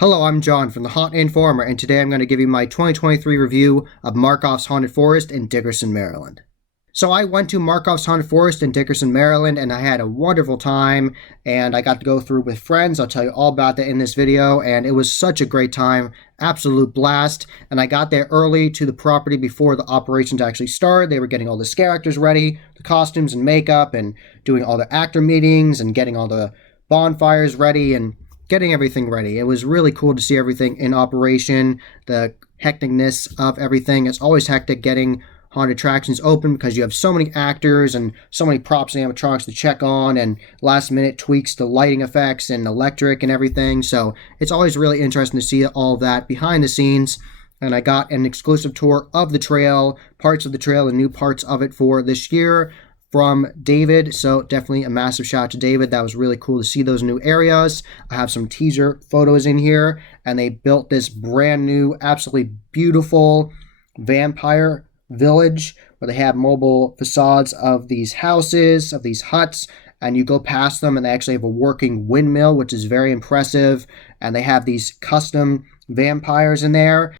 Hello, I'm John from the Haunted Informer, and today I'm going to give you my 2023 review of Markoff's Haunted Forest in Dickerson, Maryland. So I went to Markoff's Haunted Forest in Dickerson, Maryland, and I had a wonderful time, and I got to go through with friends. I'll tell you all about that in this video, and it was such a great time, absolute blast, and I got there early to the property before the operations actually started. They were getting all the scare actors ready, the costumes and makeup, and doing all the actor meetings, and getting all the bonfires ready, and getting everything ready. It was really cool to see everything in operation, the hecticness of everything. It's always hectic getting haunted attractions open because you have so many actors and so many props and animatronics to check on, and last minute tweaks to lighting effects and electric and everything. So it's always really interesting to see all of that behind the scenes. And I got an exclusive tour of the trail, parts of the trail and new parts of it for this year from David. So definitely a massive shout out to David. That was really cool to see those new areas. I have some teaser photos in here, and they built this brand new, absolutely beautiful vampire village where they have mobile facades of these houses, of these huts, and you go past them and they actually have a working windmill, which is very impressive. And they have these custom vampires in there.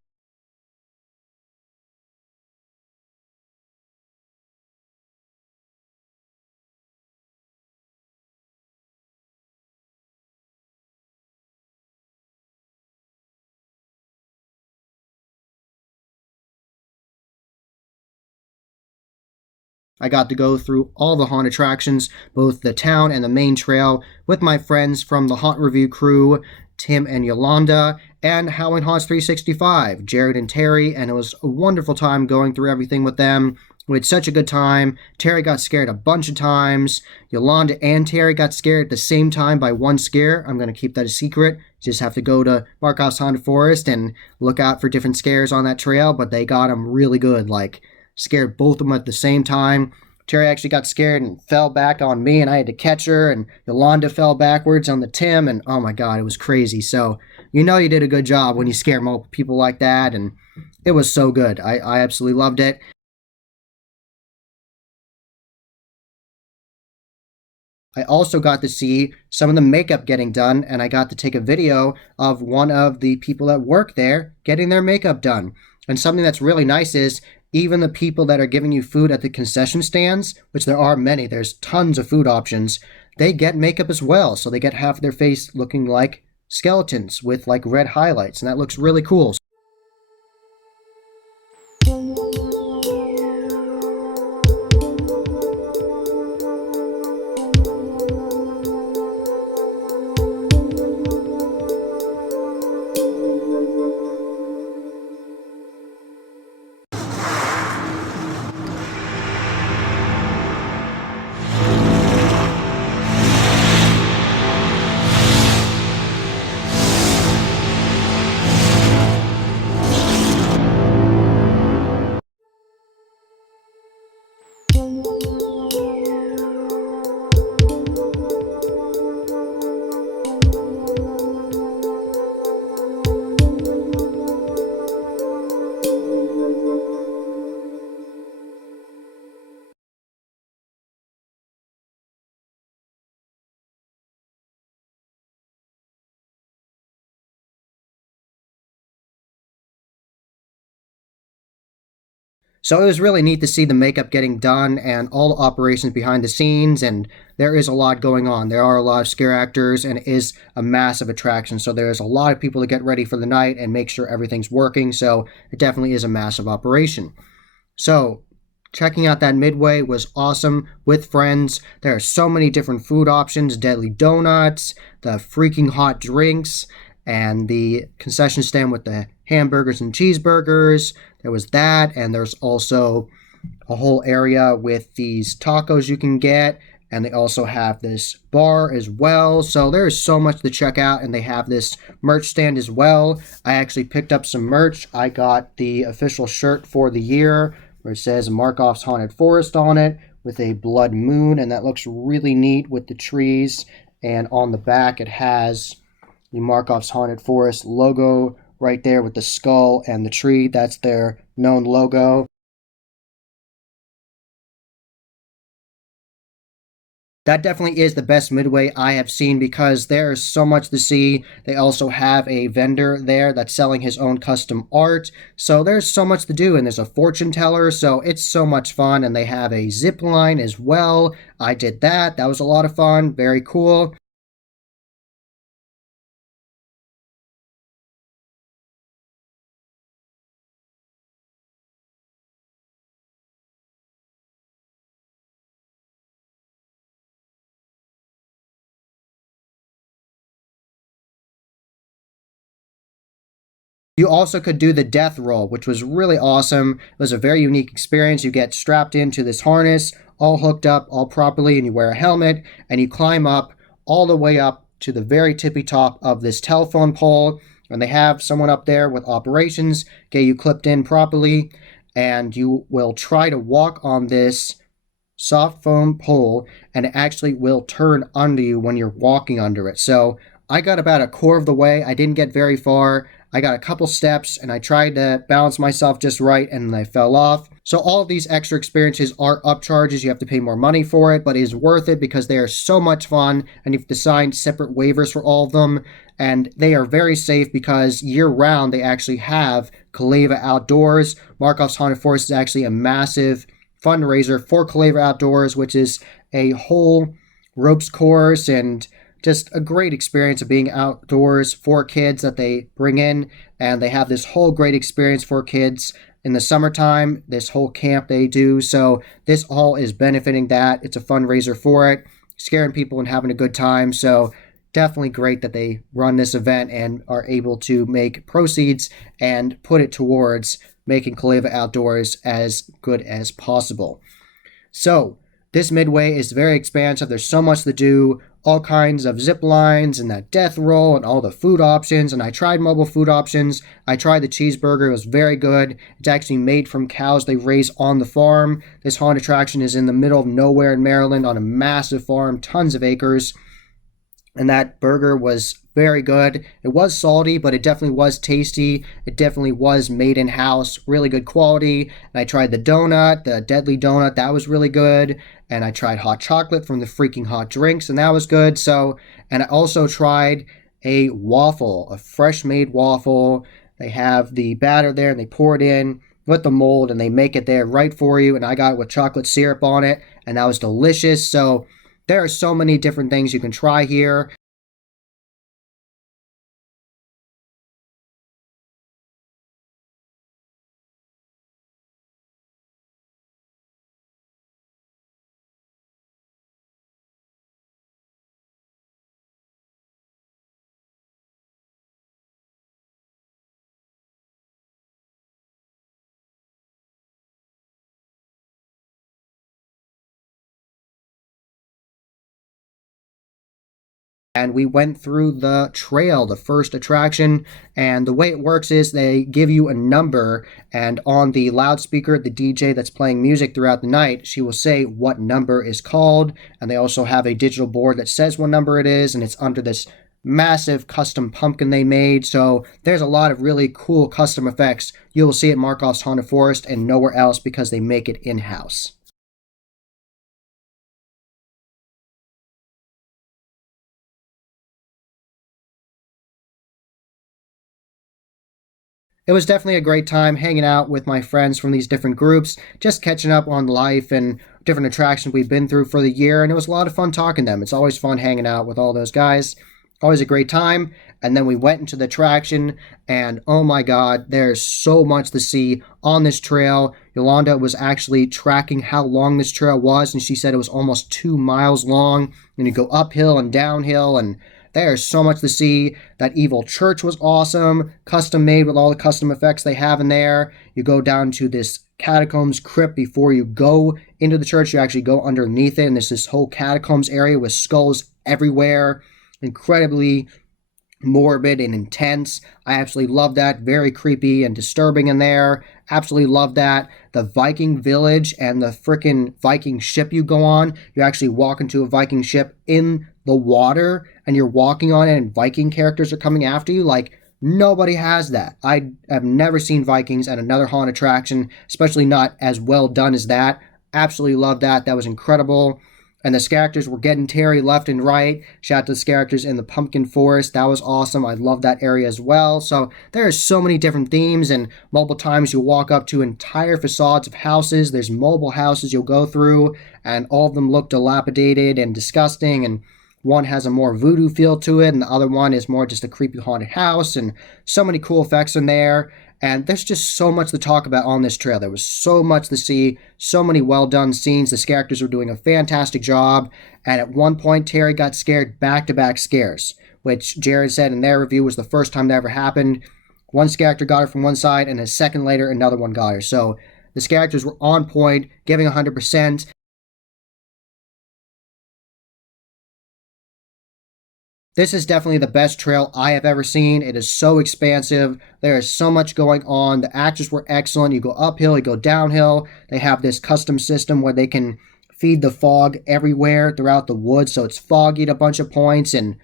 I got to go through all the haunt attractions, both the town and the main trail, with my friends from the Haunt Review crew, Tim and Yolanda, and Howling Haunts 365, Jared and Terry, and it was a wonderful time going through everything with them. We had such a good time. Terry got scared a bunch of times. Yolanda and Terry got scared at the same time by one scare. I'm going to keep that a secret. You just have to go to Markoff's Haunted Forest and look out for different scares on that trail, but they got them really good, like scared both of them at the same time. Terry actually got scared and fell back on me, and I had to catch her, and Yolanda fell backwards on the Tim, and oh my god, it was crazy. So you know you did a good job when you scare multiple people like that, and it was so good. I absolutely loved it. I also got to see some of the makeup getting done, and I got to take a video of one of the people that work there getting their makeup done. And something that's really nice is even the people that are giving you food at the concession stands, which there are many, there's tons of food options, they get makeup as well. So they get half their face looking like skeletons with like red highlights, and that looks really cool. So it was really neat to see the makeup getting done and all the operations behind the scenes, and there is a lot going on. There are a lot of scare actors, and it is a massive attraction. So there's a lot of people to get ready for the night and make sure everything's working. So it definitely is a massive operation. So checking out that Midway was awesome with friends. There are so many different food options, deadly donuts, the freaking hot drinks, and the concession stand with the hamburgers and cheeseburgers. There was that, and there's also a whole area with these tacos you can get, and they also have this bar as well. So there is so much to check out, and they have this merch stand as well. I actually picked up some merch. I got the official shirt for the year where it says Markoff's Haunted Forest on it with a blood moon, and that looks really neat with the trees. And on the back it has the Markoff's Haunted Forest logo right there with the skull and the tree. That's their known logo. That definitely is the best Midway I have seen because there's so much to see. They also have a vendor there that's selling his own custom art. So there's so much to do, and there's a fortune teller. So it's so much fun. And they have a zip line as well. I did that. That was a lot of fun. Very cool. You also could do the death roll, which was really awesome. It was a very unique experience. You get strapped into this harness, all hooked up, all properly, and you wear a helmet, and you climb up all the way up to the very tippy top of this telephone pole. And they have someone up there with operations, get you clipped in properly, and you will try to walk on this soft foam pole, and it actually will turn under you when you're walking under it. So I got about a quarter of the way. I didn't get very far. I got a couple steps and I tried to balance myself just right and I fell off. So all of these extra experiences are upcharges. You have to pay more money for it, but it is worth it because they are so much fun and you have to sign separate waivers for all of them. And they are very safe because year round they actually have Calleva Outdoors. Markoff's Haunted Forest is actually a massive fundraiser for Calleva Outdoors, which is a whole ropes course and just a great experience of being outdoors for kids that they bring in. And they have this whole great experience for kids in the summertime, this whole camp they do. So this all is benefiting that. It's a fundraiser for it, scaring people and having a good time. So definitely great that they run this event and are able to make proceeds and put it towards making Calleva Outdoors as good as possible. So this Midway is very expansive. There's so much to do, all kinds of zip lines and that death roll and all the food options. And I tried mobile food options. I tried the cheeseburger. It was very good. It's actually made from cows they raise on the farm. This haunted attraction is in the middle of nowhere in Maryland on a massive farm, tons of acres. And that burger was very good. It was salty, but it definitely was tasty. It definitely was made in-house, really good quality. And I tried the donut, the deadly donut, that was really good. And I tried hot chocolate from the freaking hot drinks, and that was good. So, and I also tried a waffle, a fresh made waffle. They have the batter there and they pour it in with the mold and they make it there right for you. And I got it with chocolate syrup on it, and that was delicious. So there are so many different things you can try here. And we went through the trail, the first attraction. And the way it works is they give you a number, and on the loudspeaker, the DJ that's playing music throughout the night, she will say what number is called. And they also have a digital board that says what number it is, and it's under this massive custom pumpkin they made. So there's a lot of really cool custom effects you'll see at Markoff's Haunted Forest and nowhere else because they make it in-house. It was definitely a great time hanging out with my friends from these different groups, just catching up on life and different attractions we've been through for the year, and it was a lot of fun talking to them. It's always fun hanging out with all those guys. Always a great time. And then we went into the attraction, and oh my god, there's so much to see on this trail. Yolanda was actually tracking how long this trail was, and she said it was almost 2 miles long. And you go uphill and downhill, and there's so much to see. That evil church was awesome, custom made with all the custom effects they have in there. You go down to this catacombs crypt before you go into the church. You actually go underneath it, and there's this whole catacombs area with skulls everywhere. Incredibly morbid and intense. I absolutely love that. Very creepy and disturbing in there. Absolutely love that. The Viking village and the freaking Viking ship you go on. You actually walk into a Viking ship in the water and you're walking on it and Viking characters are coming after you. Like, nobody has that. I have never seen Vikings at another haunt attraction, especially not as well done as that. Absolutely love that. That was incredible. And the characters were getting Terry left and right. Shout out to the characters in the Pumpkin Forest. That was awesome. I love that area as well. So there are so many different themes, and multiple times you'll walk up to entire facades of houses. There's mobile houses you'll go through, and all of them look dilapidated and disgusting, and one has a more voodoo feel to it, and the other one is more just a creepy haunted house, and so many cool effects in there. And there's just so much to talk about on this trail. There was so much to see, so many well-done scenes. The characters were doing a fantastic job. And at one point, Terry got scared back-to-back scares, which Jared said in their review was the first time that ever happened. One character got her from one side, and a second later, another one got her. So the characters were on point, giving 100%. This is definitely the best trail I have ever seen. It is so expansive. There is so much going on. The actors were excellent. You go uphill, you go downhill. They have this custom system where they can feed the fog everywhere throughout the woods, so it's foggy at a bunch of points. And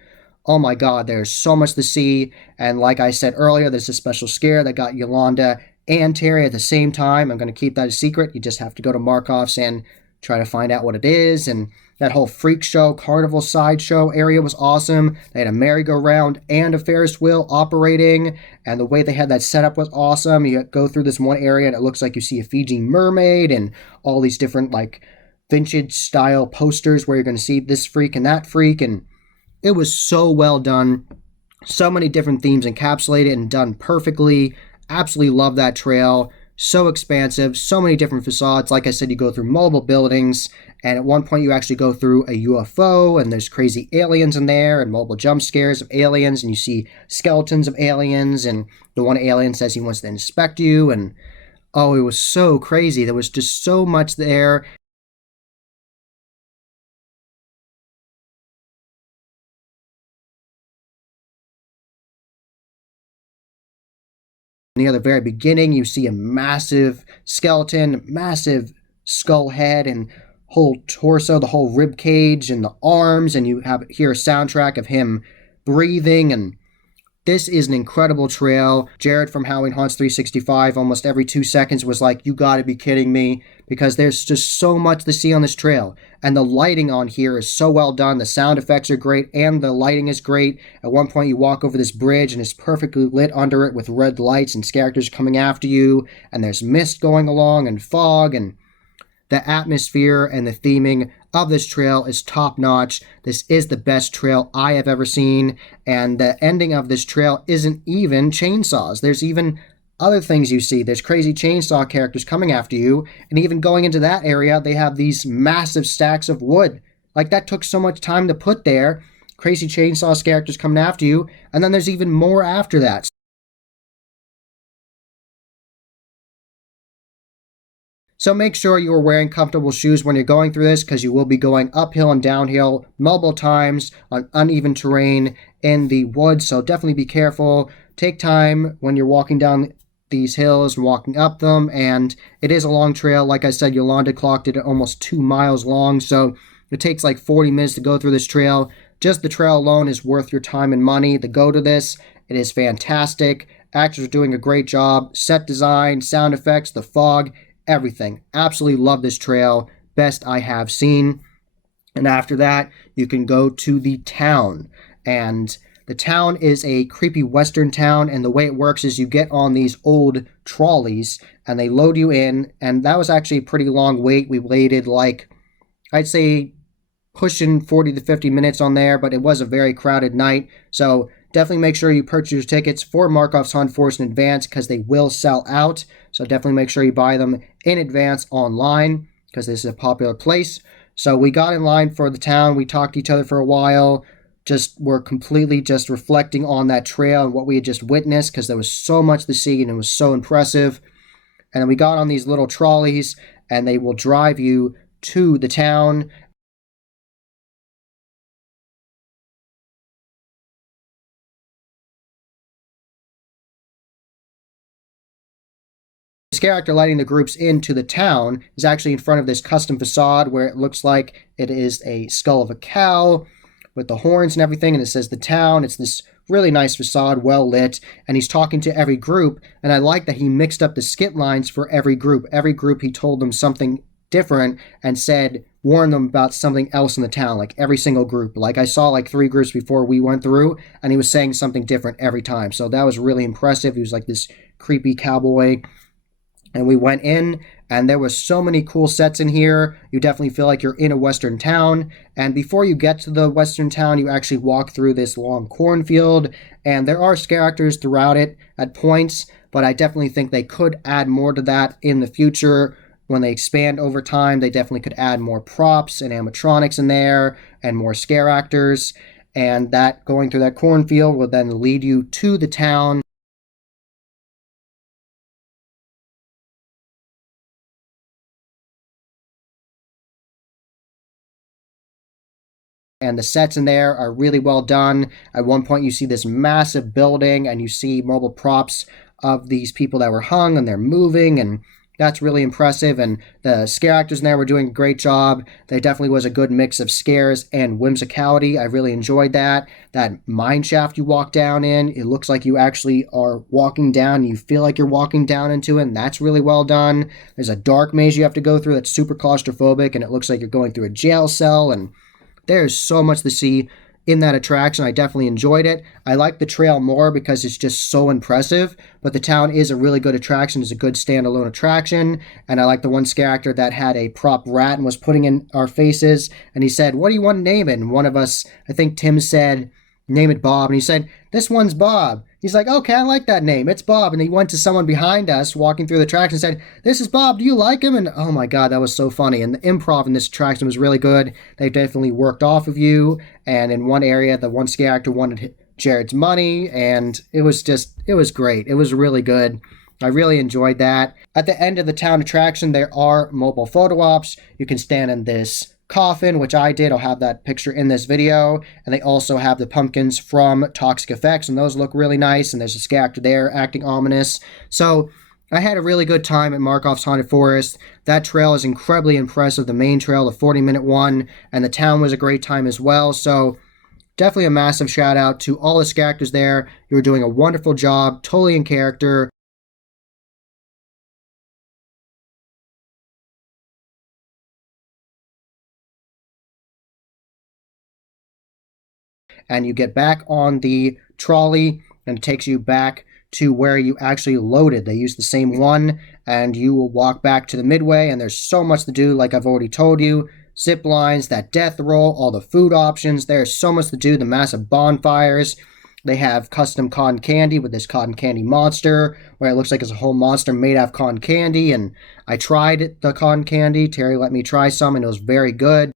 oh my god, there's so much to see. And like I said earlier, there's a special scare that got Yolanda and Terry at the same time. I'm going to keep that a secret. You just have to go to Markoff's and try to find out what it is. And that whole freak show, carnival sideshow area was awesome. They had a merry-go-round and a Ferris wheel operating, and the way they had that set up was awesome. You go through this one area, and it looks like you see a Fiji mermaid and all these different, like, vintage-style posters where you're going to see this freak and that freak, and it was so well done. So many different themes encapsulated and done perfectly. Absolutely love that trail. So expansive, so many different facades. Like I said, you go through multiple buildings, and at one point you actually go through a UFO, and there's crazy aliens in there, and multiple jump scares of aliens, and you see skeletons of aliens, and the one alien says he wants to inspect you, and oh, it was so crazy. There was just so much there. Near the very beginning, you see a massive skeleton, massive skull head, and whole torso, the whole rib cage, and the arms, and you hear a soundtrack of him breathing, and this is an incredible trail. Jared from Halloween Haunts 365 almost every 2 seconds was like, you gotta be kidding me, because there's just so much to see on this trail. And the lighting on here is so well done. The sound effects are great, and the lighting is great. At one point you walk over this bridge, and it's perfectly lit under it with red lights and characters coming after you, and there's mist going along, and fog, and the atmosphere and the theming of this trail is top-notch. This is the best trail I have ever seen, and the ending of this trail isn't even chainsaws. There's even other things you see. There's crazy chainsaw characters coming after you, and even going into that area, they have these massive stacks of wood. Like, that took so much time to put there. Crazy chainsaw characters coming after you, and then there's even more after that. So make sure you are wearing comfortable shoes when you're going through this, because you will be going uphill and downhill multiple times on uneven terrain in the woods. So definitely be careful. Take time when you're walking down these hills and walking up them. And it is a long trail. Like I said, Yolanda clocked it at almost 2 miles long. So it takes like 40 minutes to go through this trail. Just the trail alone is worth your time and money to go to this. It is fantastic. Actors are doing a great job. Set design, sound effects, the fog, everything. Absolutely love this trail. Best I have seen. And after that, you can go to the town. And the town is a creepy western town, and the way it works is you get on these old trolleys, and they load you in, and that was actually a pretty long wait. We waited like, I'd say, pushing 40 to 50 minutes on there, but it was a very crowded night. So definitely make sure you purchase your tickets for Markoff's Haunted Forest in advance, because they will sell out. So definitely make sure you buy them in advance online, because this is a popular place. So we got in line for the town. We talked to each other for a while. Were completely just reflecting on that trail and what we had just witnessed, because there was so much to see and it was so impressive. And then we got on these little trolleys, and they will drive you to the town. This character lighting the groups into the town is actually in front of this custom facade where it looks like it is a skull of a cow with the horns and everything, and it says the town. It's this really nice facade, well lit, and he's talking to every group, and I like that he mixed up the skit lines for every group. Every group he told them something different and warned them about something else in the town, like every single group. Like I saw like 3 groups before we went through, and he was saying something different every time. So that was really impressive. He was like this creepy cowboy. And we went in, and there was so many cool sets in here. You definitely feel like you're in a western town. And before you get to the western town, you actually walk through this long cornfield. And there are scare actors throughout it at points, but I definitely think they could add more to that in the future. When they expand over time, they definitely could add more props and animatronics in there and more scare actors. And that going through that cornfield will then lead you to the town. And the sets in there are really well done. At one point, you see this massive building, and you see mobile props of these people that were hung, and they're moving, and that's really impressive. And the scare actors in there were doing a great job. There definitely was a good mix of scares and whimsicality. I really enjoyed that. That mine shaft you walk down in, it looks like you actually are walking down. You feel like you're walking down into it, and that's really well done. There's a dark maze you have to go through that's super claustrophobic, and it looks like you're going through a jail cell, and there's so much to see in that attraction. I definitely enjoyed it. I like the trail more because it's just so impressive, but the town is a really good attraction. It's a good standalone attraction, and I like the one scare actor that had a prop rat and was putting in our faces, and he said, "What do you want to name it?" And one of us, I think Tim, said, "Name it Bob." And he said, "This one's Bob." He's like, "Okay, I like that name. It's Bob." And he went to someone behind us walking through the attraction and said, "This is Bob. Do you like him?" And oh my God, that was so funny. And the improv in this attraction was really good. They definitely worked off of you. And in one area, the one scare actor wanted Jared's money. And it was great. It was really good. I really enjoyed that. At the end of the town attraction, there are mobile photo ops. You can stand in this coffin, which I did. I'll have that picture in this video. And they also have the pumpkins from Toxic Effects, and those look really nice. And there's a scare actor there acting ominous. So I had a really good time at Markoff's Haunted Forest. That trail is incredibly impressive. The main trail, the 40-minute one, and the town was a great time as well. So definitely a massive shout out to all the scare actors there. You were doing a wonderful job, totally in character. And you get back on the trolley, and it takes you back to where you actually loaded. They use the same one, and you will walk back to the Midway, and there's so much to do, like I've already told you. Zip lines, that death roll, all the food options. There's so much to do, the massive bonfires. They have custom cotton candy with this cotton candy monster, where it looks like it's a whole monster made out of cotton candy, and I tried the cotton candy. Terry let me try some, and it was very good.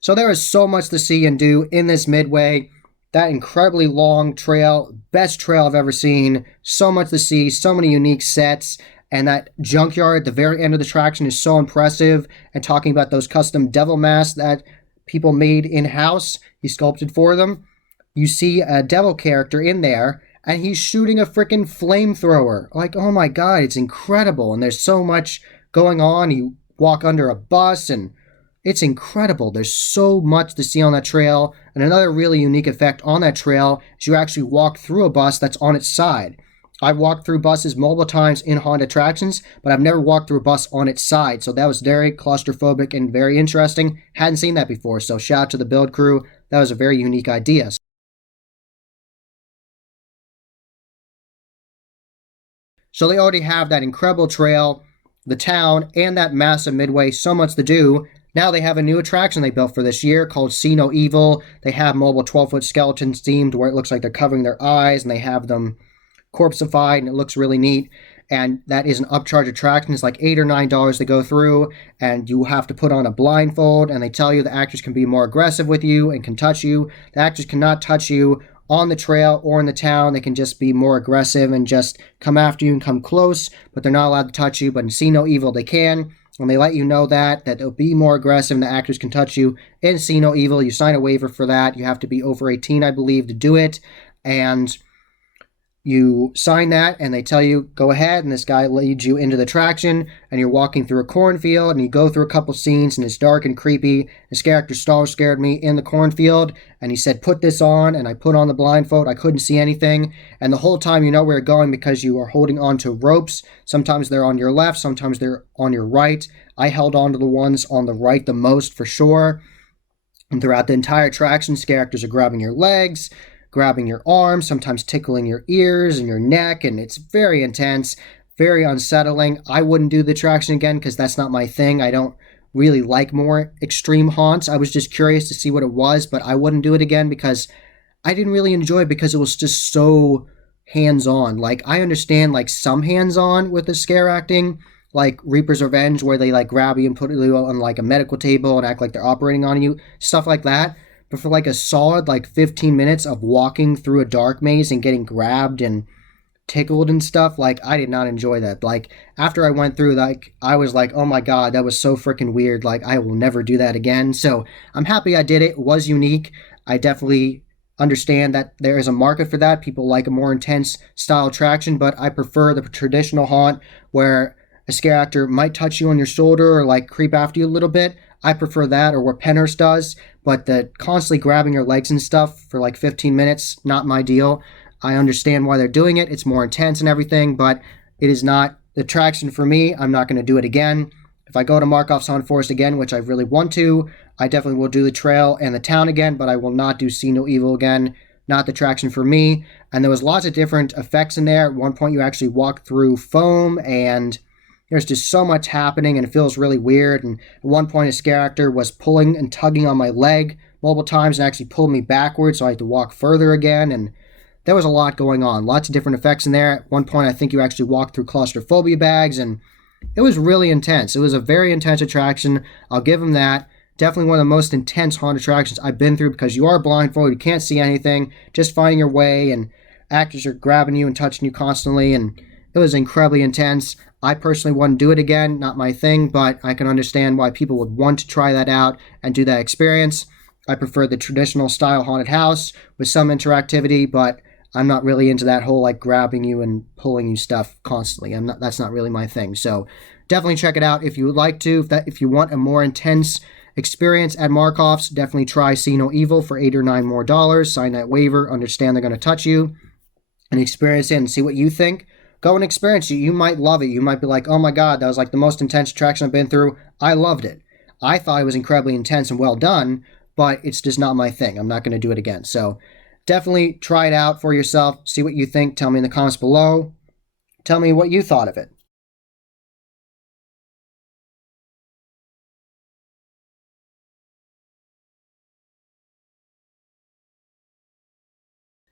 So there is so much to see and do in this Midway. That incredibly long trail, best trail I've ever seen. So much to see, so many unique sets. And that junkyard at the very end of the attraction is so impressive. And talking about those custom devil masks that people made in-house, he sculpted for them. You see a devil character in there, and he's shooting a freaking flamethrower. Like, oh my God, it's incredible. And there's so much going on. You walk under a bus, and it's incredible. There's so much to see on that trail. And another really unique effect on that trail is you actually walk through a bus that's on its side. I've walked through buses multiple times in haunted attractions, but I've never walked through a bus on its side. So that was very claustrophobic and very interesting. Hadn't seen that before. So shout out to the build crew. That was a very unique idea. So they already have that incredible trail, the town, and that massive Midway. So much to do. Now they have a new attraction they built for this year called See No Evil. They have mobile 12-foot skeletons themed where it looks like they're covering their eyes, and they have them corpseified, and it looks really neat. And that is an upcharge attraction. It's like $8 or $9 to go through, and you have to put on a blindfold, and they tell you the actors can be more aggressive with you and can touch you. The actors cannot touch you on the trail or in the town. They can just be more aggressive and just come after you and come close, but they're not allowed to touch you. But in See No Evil, they can. And they let you know that they'll be more aggressive and the actors can touch you in See No Evil. You sign a waiver for that. You have to be over 18, I believe, to do it. And You sign that and they tell you, go ahead, and this guy leads you into the attraction, and you're walking through a cornfield, and you go through a couple scenes, and it's dark and creepy. This character scared me in the cornfield, and he said, put this on, and I put on the blindfold. I couldn't see anything, and the whole time you know where you're going because you are holding on to ropes. Sometimes they're on your left, sometimes they're on your right. I held on to the ones on the right the most for sure. And throughout the entire attraction, characters are grabbing your legs, grabbing your arms, sometimes tickling your ears and your neck, and it's very intense, very unsettling. I wouldn't do the attraction again because that's not my thing. I don't really like more extreme haunts. I was just curious to see what it was, but I wouldn't do it again because I didn't really enjoy it because it was just so hands-on. Like, I understand like some hands-on with the scare acting, like Reaper's Revenge, where they like grab you and put you on like a medical table and act like they're operating on you, stuff like that. But for like a solid like 15 minutes of walking through a dark maze and getting grabbed and tickled and stuff, like I did not enjoy that. Like after I went through, like I was like, oh my god, that was so freaking weird. Like I will never do that again. So I'm happy I did it. It was unique. I definitely understand that there is a market for that. People like a more intense style attraction, but I prefer the traditional haunt where a scare actor might touch you on your shoulder or like creep after you a little bit. I prefer that, or what Pennhurst does, but the constantly grabbing your legs and stuff for like 15 minutes, not my deal. I understand why they're doing it. It's more intense and everything, but it is not the attraction for me. I'm not going to do it again. If I go to Markoff's Haunted Forest again, which I really want to, I definitely will do the trail and the town again, but I will not do See No Evil again. Not the attraction for me. And there was lots of different effects in there. At one point, you actually walk through foam, and there's just so much happening, and it feels really weird. And at one point, a scare actor was pulling and tugging on my leg multiple times and actually pulled me backwards, so I had to walk further again. And there was a lot going on. Lots of different effects in there. At one point, I think you actually walked through claustrophobia bags, and it was really intense. It was a very intense attraction. I'll give them that. Definitely one of the most intense haunted attractions I've been through because you are blindfolded, you can't see anything, just finding your way, and actors are grabbing you and touching you constantly, and it was incredibly intense. I personally wouldn't do it again, not my thing, but I can understand why people would want to try that out and do that experience. I prefer the traditional style haunted house with some interactivity, but I'm not really into that whole like grabbing you and pulling you stuff constantly. That's not really my thing. So definitely check it out if you would like to. If you want a more intense experience at Markoff's, definitely try See No Evil for $8 or $9 more. Sign that waiver. Understand they're going to touch you and experience it and see what you think. Go and experience it. You might love it. You might be like, oh my god, that was like the most intense attraction I've been through. I loved it. I thought it was incredibly intense and well done, but it's just not my thing. I'm not going to do it again. So definitely try it out for yourself. See what you think. Tell me in the comments below. Tell me what you thought of it.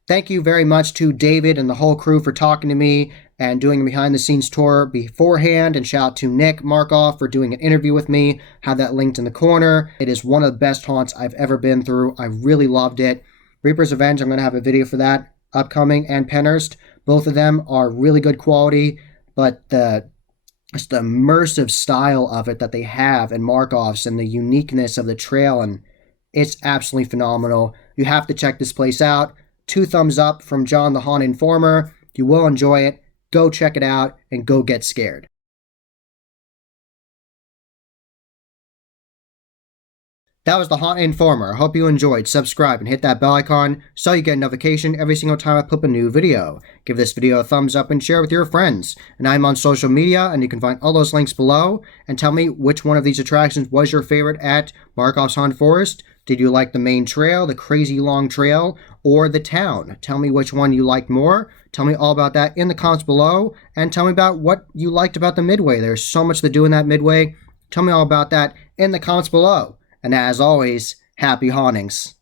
Thank you very much to David and the whole crew for talking to me and doing a behind-the-scenes tour beforehand. And shout out to Nick Markoff for doing an interview with me. Have that linked in the corner. It is one of the best haunts I've ever been through. I really loved it. Reaper's Revenge, I'm going to have a video for that upcoming, and Pennhurst. Both of them are really good quality, but just the immersive style of it that they have in Markoff's and the uniqueness of the trail, and it's absolutely phenomenal. You have to check this place out. 2 thumbs up from John the Haunted Informer. You will enjoy it. Go check it out and go get scared. That was the Haunted Informer. I hope you enjoyed. Subscribe and hit that bell icon so you get a notification every single time I put up a new video. Give this video a thumbs up and share with your friends. And I'm on social media, and you can find all those links below. And tell me which one of these attractions was your favorite at Markoff's Haunted Forest. Did you like the main trail, the crazy long trail, or the town? Tell me which one you liked more. Tell me all about that in the comments below. And tell me about what you liked about the Midway. There's so much to do in that Midway. Tell me all about that in the comments below. And as always, happy hauntings.